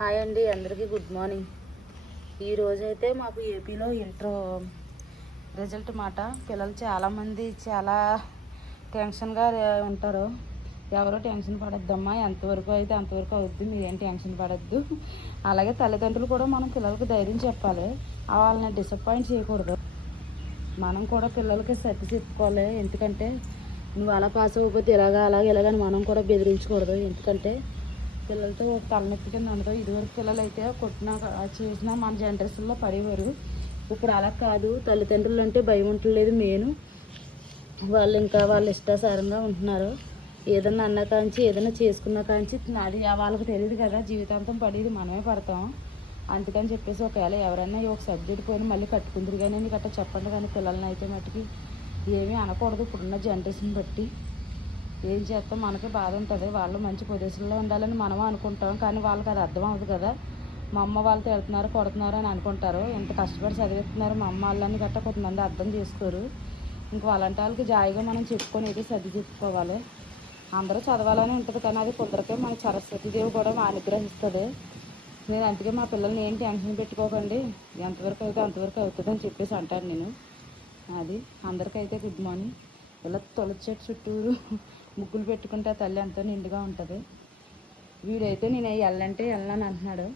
Hi అండి, అందరికీ good morning. ఈరోజైతే మాకు ఏపీలో ఇంటర్ రిజల్ట్ మాట. పిల్లలు చాలామంది చాలా టెన్షన్గా ఉంటారు. ఎవరో టెన్షన్ పడొద్దమ్మా, ఎంతవరకు అయితే అంతవరకు అవుద్ది, మీరేం టెన్షన్ పడద్దు. అలాగే తల్లిదండ్రులు కూడా మనం పిల్లలకి ధైర్యం చెప్పాలి, వాళ్ళని డిసప్పాయింట్ చేయకూడదు. మనం కూడా పిల్లలకి సర్ది చెప్పుకోవాలి. ఎందుకంటే నువ్వు అలా పాస్ అవ్వకపోతే ఇలాగని మనం కూడా బెదిరించకూడదు. ఎందుకంటే పిల్లలతో తలనొప్పి కింద ఉండదు. ఇదివరకు పిల్లలు అయితే కొట్టినా చేసినా మన జనరేషన్లో పడేవారు. ఇప్పుడు అలా కాదు. తల్లిదండ్రులు అంటే భయం ఉండలేదు. మెయిన్ వాళ్ళు ఇంకా వాళ్ళ ఇష్టాసారంగా ఉంటున్నారు. ఏదన్నా అన్న కాంచి ఏదైనా చేసుకున్న కాంచి అది వాళ్ళకి తెలియదు కదా, జీవితాంతం పడేది మనమే పడతాం. అందుకని చెప్పేసి ఒకవేళ ఎవరైనా ఒక సబ్జెక్ట్ పోయినా మళ్ళీ కట్టుకుందరు కానీ గట్రా చెప్పండి. కానీ పిల్లల్ని అయితే మట్టుకి ఏమీ అనకూడదు. ఇప్పుడున్న జనరేషన్ బట్టి ఏం చేస్తాం, మనకి బాధ ఉంటుంది. వాళ్ళు మంచి పొజిషన్లో ఉండాలని మనం అనుకుంటాం, కానీ వాళ్ళకి అది అర్థం అవ్వదు కదా. మా అమ్మ వాళ్ళతో వెళ్తున్నారు, కొడుతున్నారు అని అనుకుంటారు. ఎంత కష్టపడి చదివిస్తున్నారు మా అమ్మ వాళ్ళని గట్రా కొంతమంది అర్థం చేసుకోరు. ఇంకా అలాంటి వాళ్ళకి జాయిగా మనం చెప్పుకొని అయితే సర్ది చెప్పుకోవాలి. అందరూ చదవాలని ఉంటుంది, కానీ అది కుదరకే మన సరస్వతీదేవి కూడా అనుగ్రహిస్తుంది. నేను అందుకే మా పిల్లల్ని ఏం టెన్షన్ పెట్టుకోకండి, ఎంతవరకు అయితే అంతవరకు అవుతుంది అని చెప్పేసి అంటాను నేను. అది అందరికైతే గుడ్ మార్నింగ్. ఇలా తులసి చెట్టు చుట్టూరు ముగ్గులు పెట్టుకుంటే ఆ తల్లి ఎంతో నిండుగా ఉంటుంది. వీడైతే నేను వెళ్ళంటే వెళ్ళను అంటున్నాడు.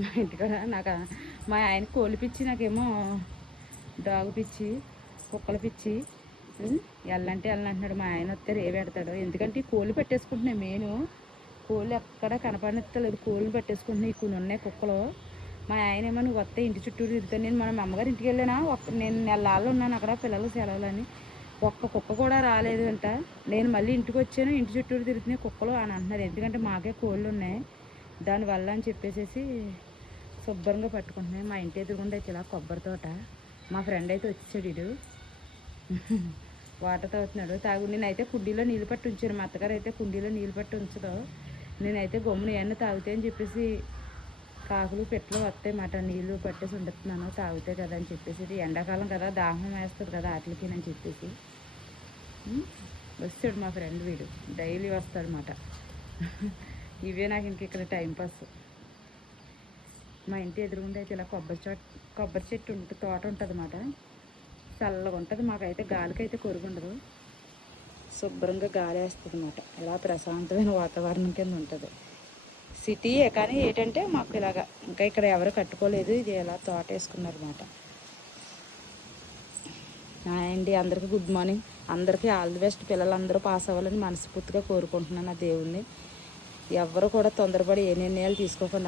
మా ఇంటికాడ నాకు మా ఆయన కోళ్ళు పిచ్చి, నాకేమో డాగు పిచ్చి, కుక్కల పిచ్చి. వెళ్ళంటే వెళ్ళనంటున్నాడు. మా ఆయన వస్తే రేవెడతాడు. ఎందుకంటే ఈ కోళ్ళు పెట్టేసుకుంటున్నాయి. మెయిన్ కోళ్ళు ఎక్కడ కనపడలేదు. కోళ్ళు పెట్టేసుకుంటున్నాయి. కొన్ని ఉన్నాయి కుక్కలు. మా ఆయన ఏమో నువ్వు వస్తే ఇంటి చుట్టూరు తిరుగుతాను. నేను మన అమ్మగారి ఇంటికి వెళ్ళానా, నేను నెలలు ఉన్నాను అక్కడ పిల్లలు సెలవులని, ఒక్క కుక్క కూడా రాలేదు అంట. నేను మళ్ళీ ఇంటికి వచ్చాను, ఇంటి చుట్టూరు తిరుగుతున్నాయి కుక్కలు అని అంటున్నారు. ఎందుకంటే మాకే కోళ్ళు ఉన్నాయి దానివల్ల అని చెప్పేసి శుభ్రంగా పట్టుకుంటున్నాయి. మా ఇంటి ఎదురుగుండా అయితే ఇలా కొబ్బరి తోట. మా ఫ్రెండ్ అయితే వచ్చాడు, ఇడు వాటర్ తాగుతున్నాడు. నేనైతే కుండీలో నీళ్ళు పట్టి ఉంచాను. మా అత్తగారు అయితే కుండీలో నీళ్ళు పట్టి ఉంచదు. నేనైతే గమ్మున ఏమన్నా తాగుతాయి అని చెప్పేసి కాకులు పెట్టలు వస్తాయి మాట, నీళ్ళు పట్టేసి ఉండుతున్నాను తాగుతాయి కదా అని చెప్పేసి. ఇది ఎండాకాలం కదా, దాహం వేస్తుంది కదా వాటికి అని చెప్పేసి. వస్తాడు మా ఫ్రెండ్, వీడు డైలీ వస్తాడనమాట. ఇవే నాకు ఇంక ఇక్కడ టైంపాస్. మా ఇంటి ఎదురుగుండా అయితే ఇలా కొబ్బరి చెట్టు ఉంటుంది, తోట ఉంటుంది అన్నమాట. చల్లగా ఉంటుంది. మాకైతే గాలికైతే కొరుగుండదు, శుభ్రంగా గాలి వేస్తుంది అన్నమాట. ఇలా ప్రశాంతమైన వాతావరణం కింద ఉంటుంది. సిటీయే కానీ ఏంటంటే మాకు ఇలాగా ఇంకా ఇక్కడ ఎవరు కట్టుకోలేదు. ఇది ఇలా తోట వేసుకున్నారు అన్నమాట. అండి, అందరికీ గుడ్ మార్నింగ్. అందరికీ ఆల్ ది బెస్ట్. పిల్లలందరూ పాస్ అవ్వాలని మనస్ఫూర్తిగా కోరుకుంటున్నాను ఆ దేవుణ్ణి. ఎవరు కూడా తొందరపడి ఏ నిర్ణయాలు తీసుకోకుండా